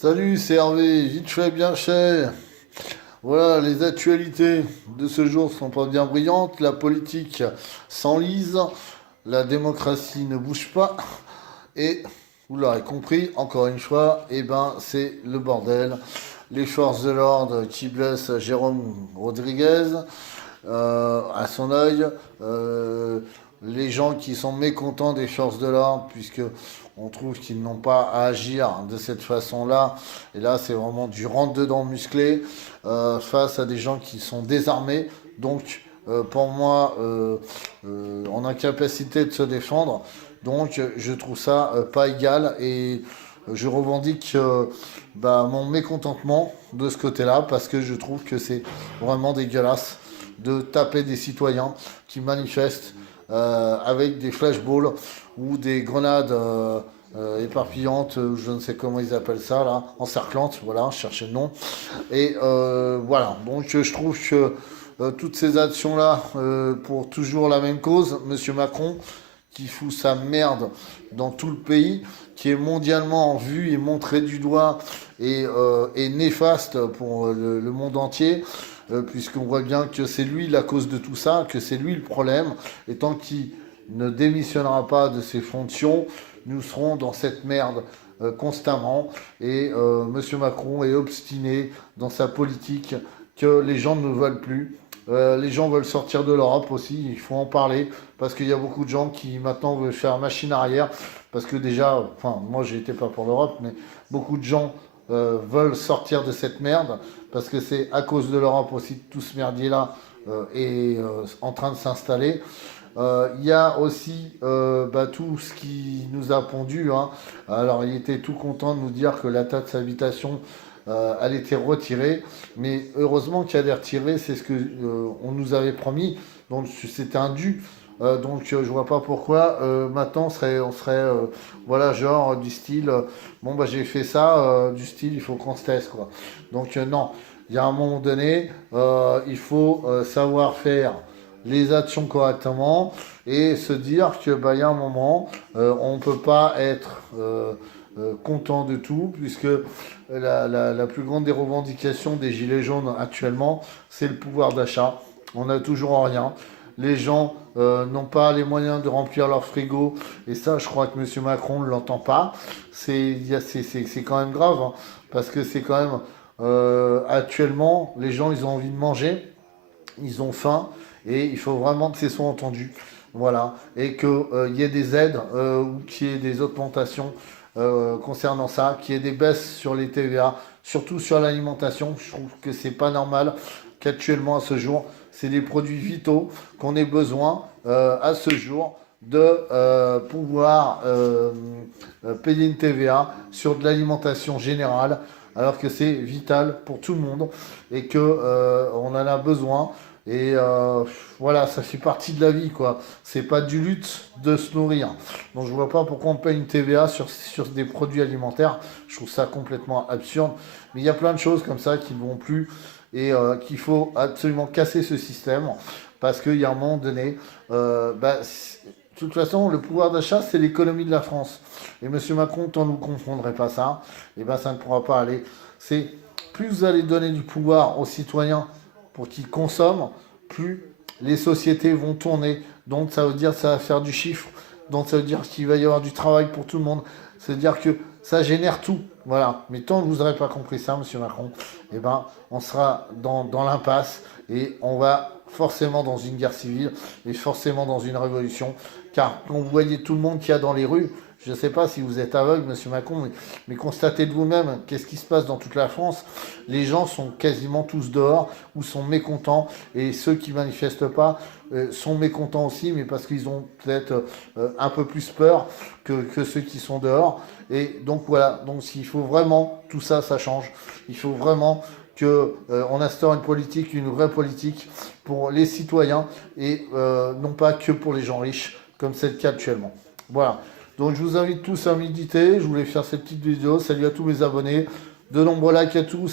Salut, c'est Hervé, vite fait, bien cher. Voilà, les actualités de ce jour sont pas bien brillantes. La politique s'enlise, la démocratie ne bouge pas. Et, vous l'aurez compris, encore une fois, c'est le bordel. Les forces de l'ordre qui blessent Jérôme Rodriguez à son œil. Les gens qui sont mécontents des forces de l'ordre, puisque on trouve qu'ils n'ont pas à agir de cette façon-là. Et là, c'est vraiment du rentre-dedans musclé face à des gens qui sont désarmés. Donc, pour moi, en incapacité de se défendre. Donc, je trouve ça pas égal et je revendique mon mécontentement de ce côté-là parce que je trouve que c'est vraiment dégueulasse de taper des citoyens qui manifestent avec des flashballs ou des grenades éparpillantes, je ne sais comment ils appellent ça, là, encerclantes, voilà, je cherchais le nom. Et voilà, donc je trouve que toutes ces actions-là, pour toujours la même cause, Monsieur Macron, qui fout sa merde dans tout le pays, qui est mondialement vu et montré du doigt et néfaste pour le monde entier, puisqu'on voit bien que c'est lui la cause de tout ça, que c'est lui le problème, et tant qu'il ne démissionnera pas de ses fonctions, nous serons dans cette merde constamment, et M. Macron est obstiné dans sa politique que les gens ne veulent plus. Les gens veulent sortir de l'Europe aussi, il faut en parler, parce qu'il y a beaucoup de gens qui maintenant veulent faire machine arrière, parce que déjà, enfin, moi j'étais pas pour l'Europe, mais beaucoup de gens veulent sortir de cette merde, parce que c'est à cause de l'Europe aussi que tout ce merdier-là est en train de s'installer. Il y a aussi tout ce qui nous a pondu, hein. Alors il était tout content de nous dire que la taxe d'habitation elle était retirée, mais heureusement qu'elle est retirée, c'est ce que on nous avait promis, donc c'était un dû. Donc je vois pas pourquoi maintenant on serait voilà, genre du style bon bah j'ai fait ça, du style il faut qu'on se taise quoi. Donc non, il y a un moment donné il faut savoir faire les actions correctement et se dire que bah il y a un moment on peut pas être content de tout, puisque la plus grande des revendications des Gilets jaunes actuellement, c'est le pouvoir d'achat. On n'a toujours rien. Les gens n'ont pas les moyens de remplir leur frigo, et ça, je crois que M. Macron ne l'entend pas. C'est quand même grave, hein, parce que c'est quand même actuellement, les gens, ils ont envie de manger, ils ont faim, et il faut vraiment que ces soient entendus. Voilà, et qu'il y ait des aides ou qu'il y ait des augmentations concernant ça, qu'il y ait des baisses sur les TVA, surtout sur l'alimentation. Je trouve que c'est pas normal qu'actuellement, à ce jour, c'est des produits vitaux qu'on ait besoin à ce jour de pouvoir payer une TVA sur de l'alimentation générale, alors que c'est vital pour tout le monde et que on en a besoin. Et voilà, ça fait partie de la vie, quoi. C'est pas du lutte de se nourrir. Donc je vois pas pourquoi on paye une TVA sur des produits alimentaires. Je trouve ça complètement absurde. Mais il y a plein de choses comme ça qui ne vont plus et qu'il faut absolument casser ce système parce qu'il y a un moment donné, de toute façon, le pouvoir d'achat, c'est l'économie de la France. Et M. Macron, tant que vous ne confondrez pas ça, et ben ça ne pourra pas aller. C'est plus vous allez donner du pouvoir aux citoyens pour qu'ils consomment, plus les sociétés vont tourner. Donc ça veut dire que ça va faire du chiffre. Donc ça veut dire qu'il va y avoir du travail pour tout le monde. C'est-à-dire que ça génère tout. Voilà. Mais tant que vous n'aurez pas compris ça, Monsieur Macron, eh ben, on sera dans l'impasse et on va forcément dans une guerre civile et forcément dans une révolution. Car quand vous voyez tout le monde qu'il y a dans les rues, je ne sais pas si vous êtes aveugle, Monsieur Macron, mais constatez de vous-même qu'est-ce qui se passe dans toute la France. Les gens sont quasiment tous dehors ou sont mécontents. Et ceux qui ne manifestent pas sont mécontents aussi, mais parce qu'ils ont peut-être un peu plus peur que ceux qui sont dehors. Et donc voilà, donc il faut vraiment, tout ça, ça change. Il faut vraiment qu'on instaure une politique, une vraie politique pour les citoyens et non pas que pour les gens riches, comme c'est le cas actuellement. Voilà. Donc je vous invite tous à méditer, je voulais faire cette petite vidéo. Salut à tous mes abonnés, de nombreux likes à tous.